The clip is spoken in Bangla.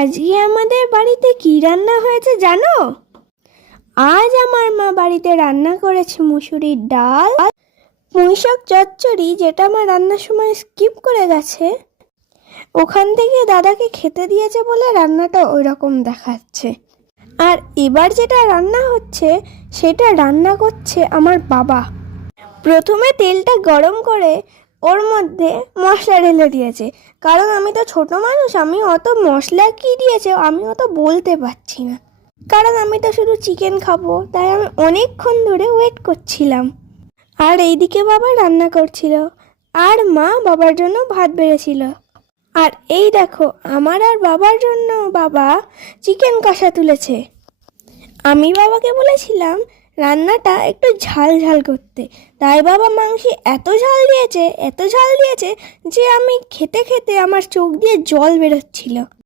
আজকে আমাদের বাড়িতে কি রান্না হয়েছে জানো? আজ আমার মা বাড়িতে রান্না করেছে মুসুরির ডাল, পুঁইশাক চচ্চড়ি, যেটা আমার রান্নার সময় স্কিপ করে গেছে। ওখান থেকে দাদাকে খেতে দিয়েছে বলে রান্নাটা ওই রকম দেখাচ্ছে। আর এবার যেটা রান্না হচ্ছে সেটা রান্না করছে আমার বাবা। প্রথমে তেলটা গরম করে ওর মধ্যে মশলা ঢেলে দিয়েছে, কারণ আমি তো ছোট মানুষ, আমি অত মশলা কি দিয়েছে আমি অত বলতে পারছি না, কারণ আমি তো শুধু চিকেন খাবো, তাই আমি অনেকক্ষণ ধরে ওয়েট করছিলাম। আর এইদিকে বাবা রান্না করছিল, আর মা বাবার জন্য ভাত বেড়েছিল। আর এই দেখো আমার আর বাবার জন্য বাবা চিকেন কষা তুলেছে। আমি বাবাকে বলেছিলাম রান্নাটা একটু ঝাল ঝাল করতে, তাই বাবা মাংসে এত ঝাল দিয়েছে যে আমি খেতে খেতে আমার চোখ দিয়ে জল বেরোচ্ছিল।